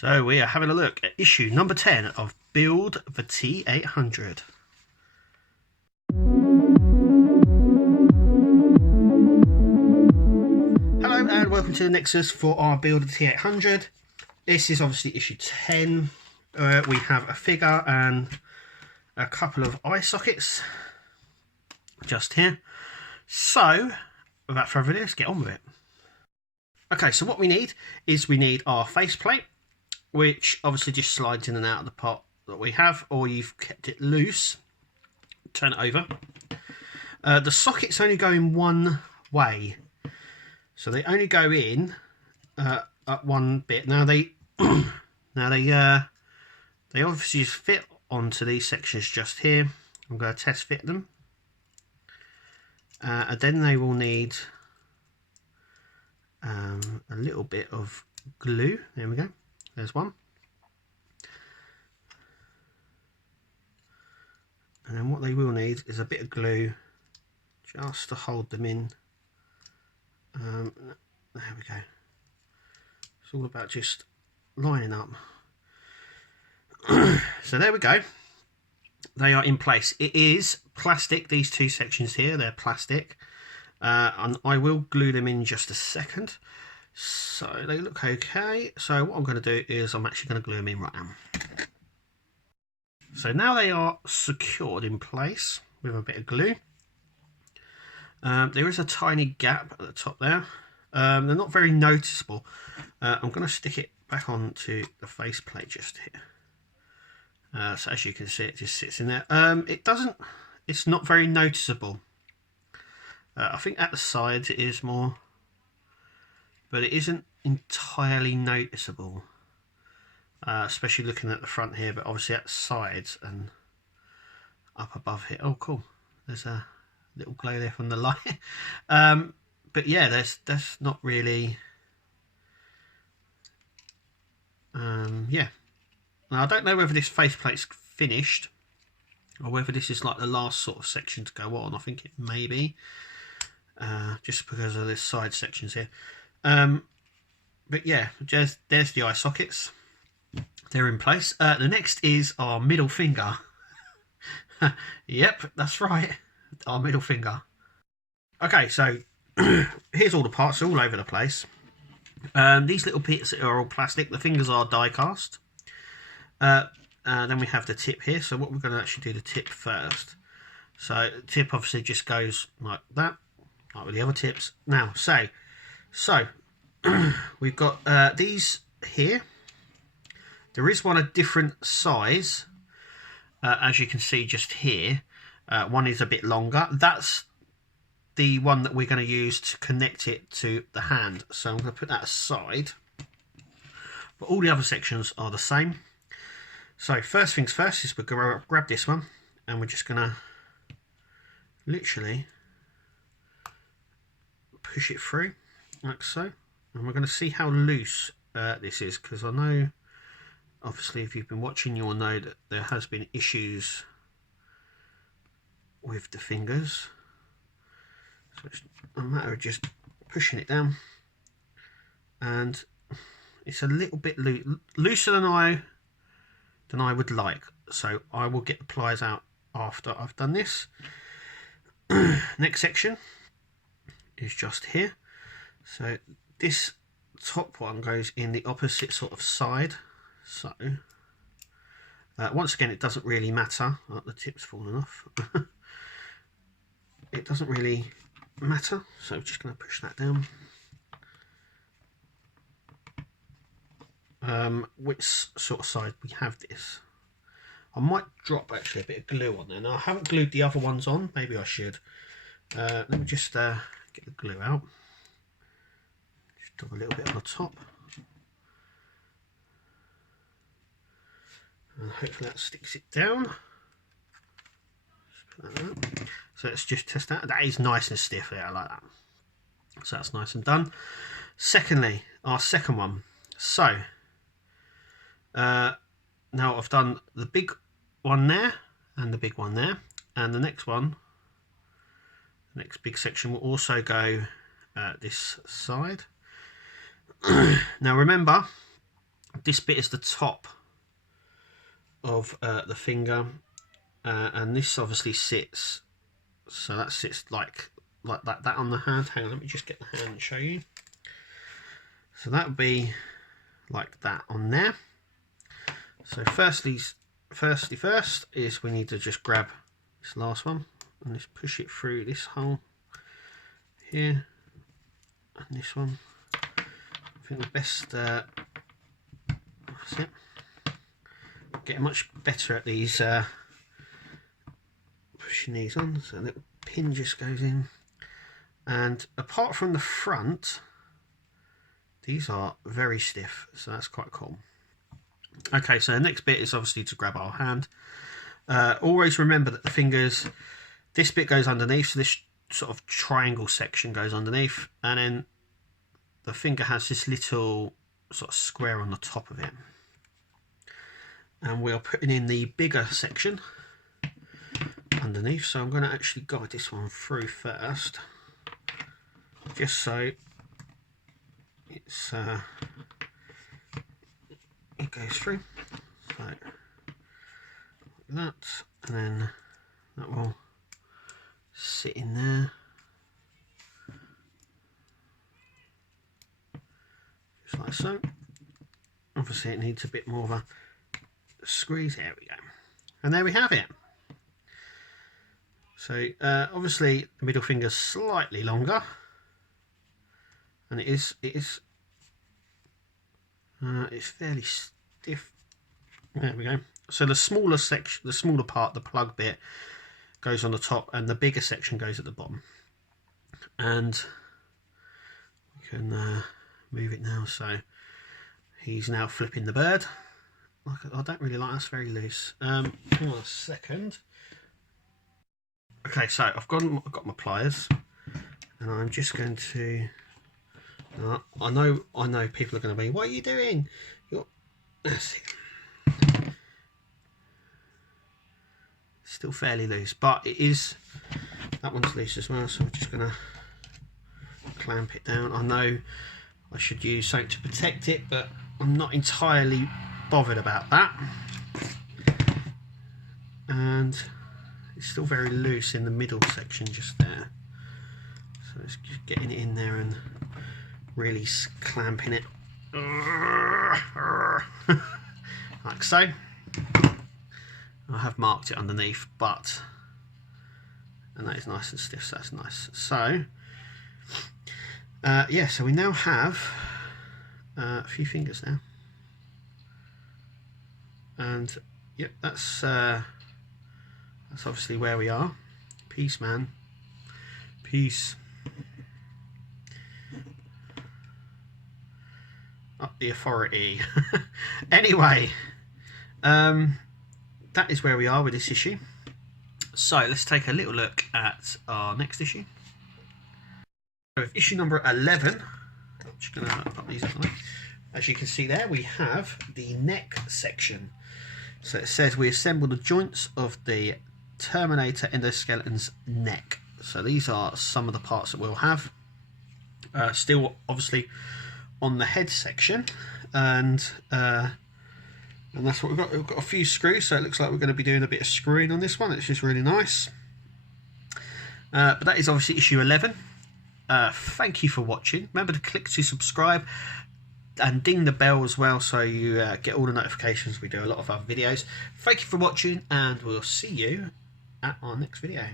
So we are having a look at issue number 10 of Build the T800. Hello and welcome to the Nexus for our Build the T800. This is obviously issue 10. We have a figure and a couple of eye sockets just here. So without further ado, let's get on with it. Okay, so what we need is our faceplate, which obviously just slides in and out of the pot that we have, or you've kept it loose. Turn it over. The sockets only go in one way, so they only go in at one bit. Now they they obviously just fit onto these sections just here. I'm going to test fit them, and then they will need a little bit of glue. There we go. There's one. And then what they will need is a bit of glue just to hold them in. There we go. It's all about just lining up. So there we go. They are in place. It is plastic, these two sections here, they're plastic. And I will glue them in just a second. So they look okay. So what I'm going to do is I'm actually going to glue them in right now. So now they are secured in place with a bit of glue. There is a tiny gap at the top there. They're not very noticeable. I'm going to stick it back onto the faceplate just here. So as you can see, it just sits in there. It's not very noticeable. I think at the sides it is more, but it isn't entirely noticeable, especially looking at the front here, but obviously at the sides and up above here. Oh cool, there's a little glow there from the light. But yeah, that's not really yeah. Now I don't know whether this faceplate's finished or whether this is like the last sort of section to go on. I think it may be. Just because of this side sections here. But yeah, there's the eye sockets. They're in place. The next is our middle finger. Yep, that's right. Our middle finger. Okay, so here's all the parts all over the place. These little bits are all plastic. The fingers are die cast. Then we have the tip here. So what we're going to actually do the tip first. So the tip obviously just goes like that. Like with the other tips. Now, so we've got these here. There is one a different size, as you can see just here. One is a bit longer. That's the one that we're going to use to connect it to the hand. So I'm going to put that aside. But all the other sections are the same. So first things first is we're going to grab this one, and we're just going to literally push it through like so, and we're going to see how loose this is, because I know obviously if you've been watching you'll know that there has been issues with the fingers, so it's a matter of just pushing it down, and it's a little bit looser than I would like, so I will get the pliers out after I've done this. Next section is just here. So this top one goes in the opposite sort of side. So once again, it doesn't really matter. Oh, the tip's falling off. It doesn't really matter. So I'm just going to push that down. Which sort of side we have this? I might drop actually a bit of glue on there. Now I haven't glued the other ones on. Maybe I should. Let me just get the glue out. Just drop a little bit on the top, and hopefully that sticks it down. Just put that out. So let's just test that. That is nice and stiff there. I like that. So that's nice and done. Secondly, our second one. So now I've done the big one there and the big one there, and the next one, the next big section will also go this side. Now remember, This bit is the top of the finger, and this obviously sits, so that sits like that on the hand. Hang on, let me just get the hand and show you. So that would be like that on there. So first is we need to just grab this last one and just push it through this hole here, and this one. I think the best, that's it. Getting much better at these, pushing these on, so a little pin just goes in. And apart from the front, these are very stiff, so that's quite cool. Okay, so the next bit is obviously to grab our hand. Always remember that the fingers, this bit goes underneath, so this sort of triangle section goes underneath, and then the finger has this little sort of square on the top of it. And we're putting in the bigger section underneath, so I'm going to actually guide this one through first, just so it's it goes through. So like that, and then that will sit in there, just like so. Obviously it needs a bit more of a squeeze. There we go, and there we have it. So obviously the middle finger's slightly longer, and it's fairly stiff. There we go. So the smaller section, the smaller part, the plug bit, goes on the top, and the bigger section goes at the bottom. And we can move it now. So he's now flipping the bird. I don't really like that's very loose. Hang on a second. Okay, so I've got my pliers, and I'm just going to. I know people are going to be, what are you doing? That's it. Still fairly loose, but it is. That one's loose as well, so I'm just going to clamp it down. I know I should use something to protect it, but I'm not entirely bothered about that. And it's still very loose in the middle section just there, so it's just getting it in there and really clamping it like so. I have marked it underneath, and that is nice and stiff, so that's nice. So yeah, so we now have a few fingers now, and yep, that's obviously where we are. Peace, man. Peace. Up the authority. Anyway, that is where we are with this issue. So let's take a little look at our next issue. So with issue number 11, I'm just going to put these up. As you can see there, we have the neck section. So it says we assemble the joints of the Terminator endoskeleton's neck. So these are some of the parts that we'll have. Still obviously on the head section, and that's what we've got. We've got a few screws, so it looks like we're going to be doing a bit of screwing on this one, which is really nice. But that is obviously issue 11. Thank you for watching. Remember to click to subscribe and ding the bell as well, so you get all the notifications. We do a lot of other videos. Thank you for watching, and we'll see you at our next video.